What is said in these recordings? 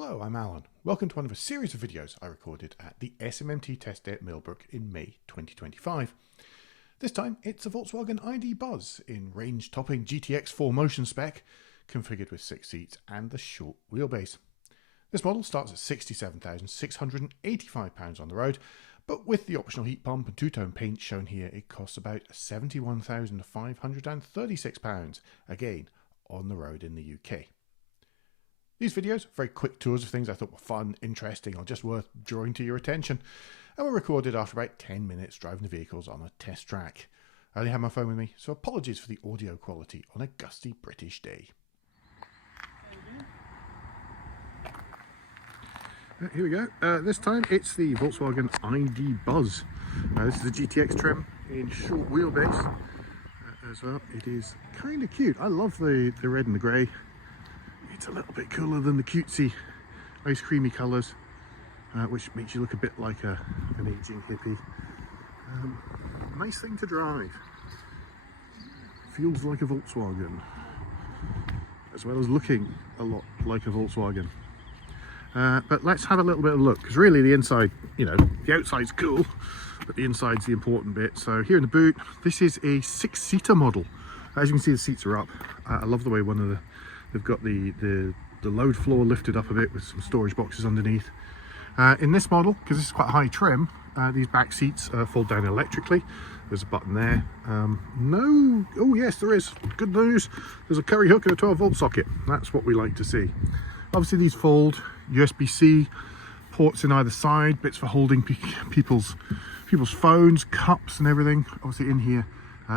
Hello, I'm Alan. Welcome to one of a series of videos I recorded at the SMMT test day at Millbrook in May 2025. This time it's a Volkswagen ID.Buzz in range-topping GTX 4Motion spec, configured with 6 seats and the short wheelbase. This model starts at £67,685 on the road, but with the optional heat pump and two-tone paint shown here, it costs about £71,536, again on the road in the UK. These videos are very quick tours of things I thought were fun, interesting, or just worth drawing to your attention, and were recorded after about 10 minutes driving the vehicles on a test track. I only have my phone with me, so apologies for the audio quality on a gusty British day. Here we go. This time it's the Volkswagen ID.Buzz. This is a GTX trim in short wheelbase as well. It is kind of cute. I love the red and the grey. It's a little bit cooler than the cutesy ice creamy colours, which makes you look a bit like an aging hippie. Nice thing to drive. Feels like a Volkswagen, as well as looking a lot like a Volkswagen. But let's have a little bit of a look, because really the inside, the outside's cool, but the inside's the important bit. So here in the boot, this is a 6-seater model. As you can see, the seats are up. I love the way they've got the load floor lifted up a bit with some storage boxes underneath. In this model, because this is quite high trim, these back seats fold down electrically. There's a button there. Oh yes, there is. Good news. There's a curry hook and a 12-volt socket. That's what we like to see. Obviously these fold. USB-C ports in either side, bits for holding people's phones, cups and everything. Obviously in here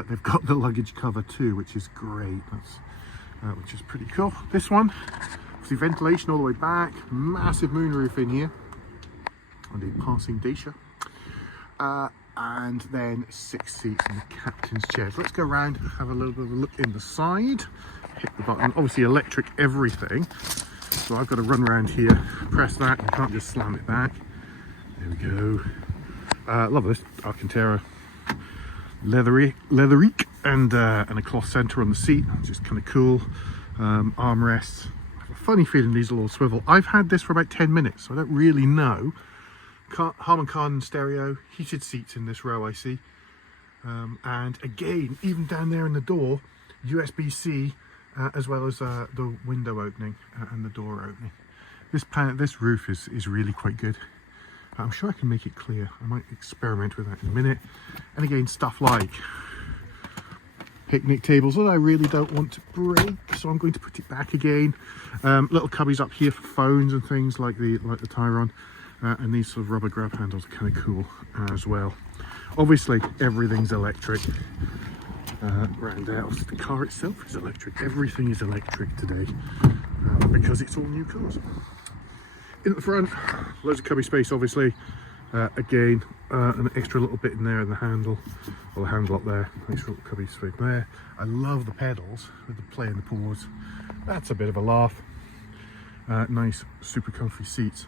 they've got the luggage cover too, which is great. Which is pretty cool. This one, obviously ventilation all the way back, massive moonroof in here, and a passing dacia, and then 6 seats in the captain's chairs. Let's go around and have a little bit of a look in the side. Hit the button, obviously electric everything, so I've got to run around here, press that, you can't just slam it back. There we go. Love this Alcantara leatherique and a cloth center on the seat, which is kind of cool. Armrests. I have a funny feeling these will all swivel. I've had this for about 10 minutes, so I don't really know. Harman Kardon stereo, heated seats in this row I see, and again, even down there in the door, USB-C, as well as the window opening and the door opening. This roof is really quite good. I'm sure I can make it clear. I might experiment with that in a minute. And again, stuff like picnic tables that I really don't want to break, so I'm going to put it back again. Little cubbies up here for phones and things like the Tyron, and these sort of rubber grab handles are kind of cool as well. Obviously, everything's electric. Round out, the car itself is electric. Everything is electric today because it's all new cars. In the front, loads of cubby space, obviously. Again, an extra little bit in there in the handle, or the handle up there. Nice little cubby space there. I love the pedals with the play and the pause. That's a bit of a laugh. Nice, super comfy seats.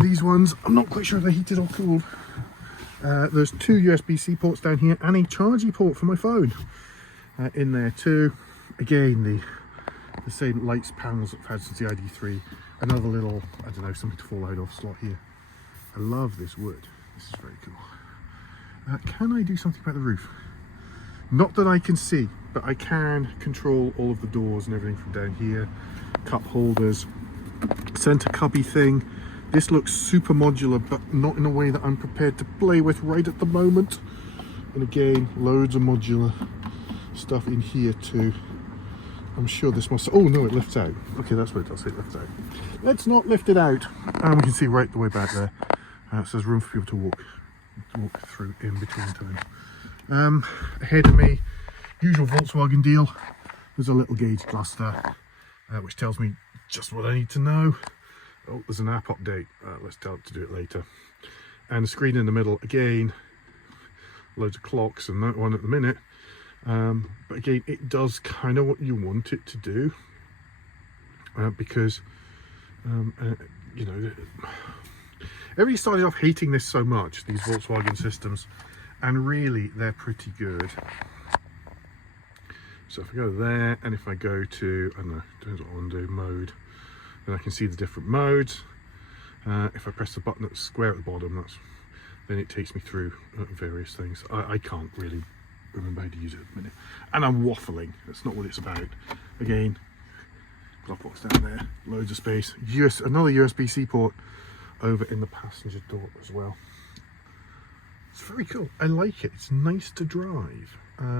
These ones, I'm not quite sure if they're heated or cooled. There's 2 USB-C ports down here and a charging port for my phone in there too. Again, the same lights panels that I've had since the ID3. Another little, I don't know, something to fall out of slot here. I love this wood. This is very cool. Can I do something about the roof? Not that I can see, but I can control all of the doors and everything from down here. Cup holders, center cubby thing. This looks super modular, but not in a way that I'm prepared to play with right at the moment. And again, loads of modular stuff in here too. I'm sure this must, oh no, it lifts out. Okay, that's what it does, it lifts out. Let's not lift it out. And we can see right the way back there. So there's room for people to walk through in between time. Ahead of me, usual Volkswagen deal. There's a little gauge cluster, which tells me just what I need to know. Oh, there's an app update. Let's tell it to do it later. And the screen in the middle, again, loads of clocks and that one at the minute. But again, it does kind of what you want it to do, because everybody started off hating this so much, these Volkswagen systems, and really they're pretty good. So if I go there, and if I go to, I don't know, depends what I want to do, mode, and I can see the different modes. If I press the button that's square at the bottom, then it takes me through various things. I can't really remember how to use it at the minute, and I'm waffling. That's not what it's about. Again, glove box down there, loads of space. Another USB-C port over in the passenger door as well. It's very cool. I like it. It's nice to drive.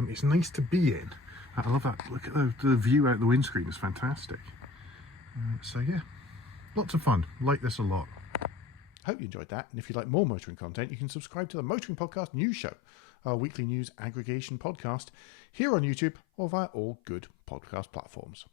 It's nice to be in. I love that. Look at the view out the windscreen. It's fantastic. So yeah, lots of fun. Like this a lot. Hope you enjoyed that. And if you like more motoring content, you can subscribe to the Motoring Podcast News Show, our weekly news aggregation podcast, here on YouTube or via all good podcast platforms.